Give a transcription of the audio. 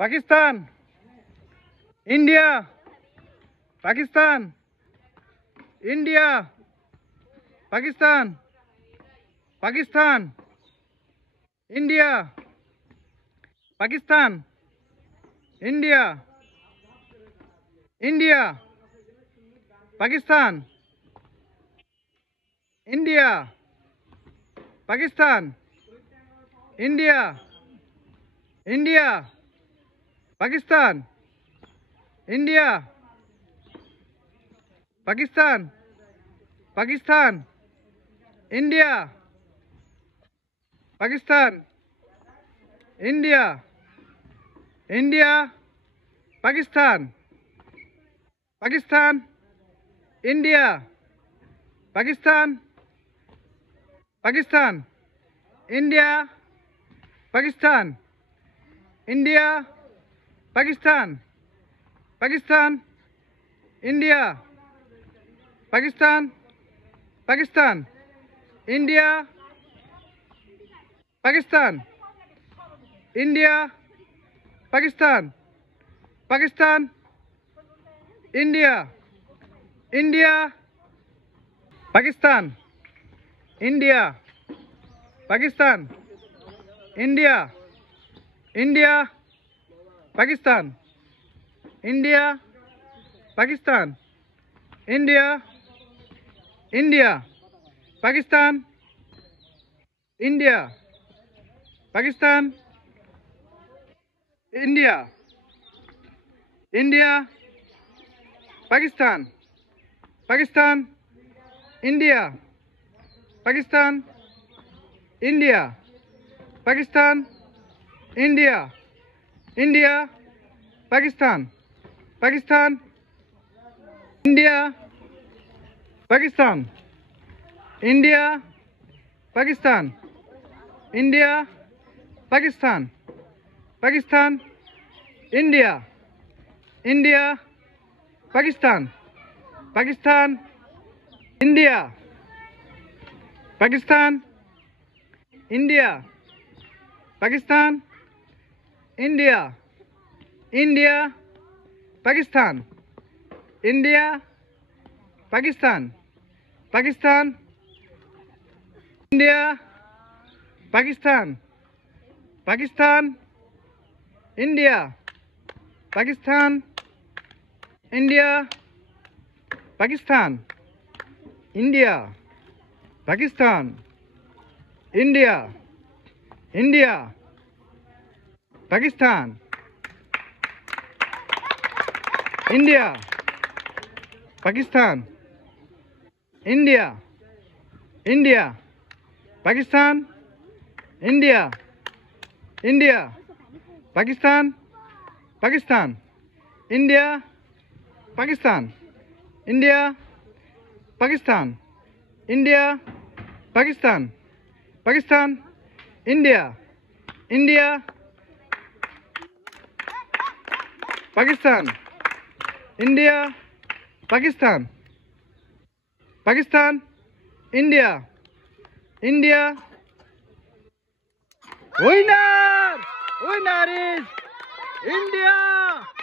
Pakistan, ইন্ডিয়া, Pakistan, ইন্ডিয়া, Pakistan, Pakistan, ইন্ডিয়া, Pakistan, India, India, Pakistan, ইন্ডিয়া, Pakistan, India, India, Pakistan, ইন্ডিয়া, Pakistan, Pakistan, ইন্ডিয়া, Pakistan, India, India, Pakistan, Pakistan, ইন্ডিয়া, Pakistan, Pakistan, ইন্ডিয়া, Pakistan, ইন্ডিয়া, Pakistan, Pakistan, ইন্ডিয়া, Pakistan, Pakistan, ইন্ডিয়া, Pakistan, ইন্ডিয়া, Pakistan, Pakistan, India, India, Pakistan, ইন্ডিয়া, Pakistan, India, India, Pakistan, ইন্ডিয়া, Pakistan, India, India, Pakistan, ইন্ডিয়া, Pakistan, India, India, Pakistan, Pakistan, ইন্ডিয়া, Pakistan, ইন্ডিয়া, Pakistan, India, India, Pakistan, Pakistan, ইন্ডিয়া, Pakistan, ইন্ডিয়া, Pakistan, ইন্ডিয়া, Pakistan, Pakistan, India, India, Pakistan, Pakistan, ইন্ডিয়া, Pakistan, ইন্ডিয়া, Pakistan, India, India, Pakistan, ইন্ডিয়া, Pakistan, Pakistan, ইন্ডিয়া, Pakistan, Pakistan, ইন্ডিয়া, Pakistan, ইন্ডিয়া, Pakistan, ইন্ডিয়া, Pakistan, India, India, Pakistan, ইন্ডিয়া, Pakistan, India, India, Pakistan, India, India, Pakistan, Pakistan, ইন্ডিয়া, Pakistan, ইন্ডিয়া, Pakistan, ইন্ডিয়া, Pakistan, Pakistan, India, India, Pakistan, ইন্ডিয়া, Pakistan, Pakistan, India, India, winner! Winner is India!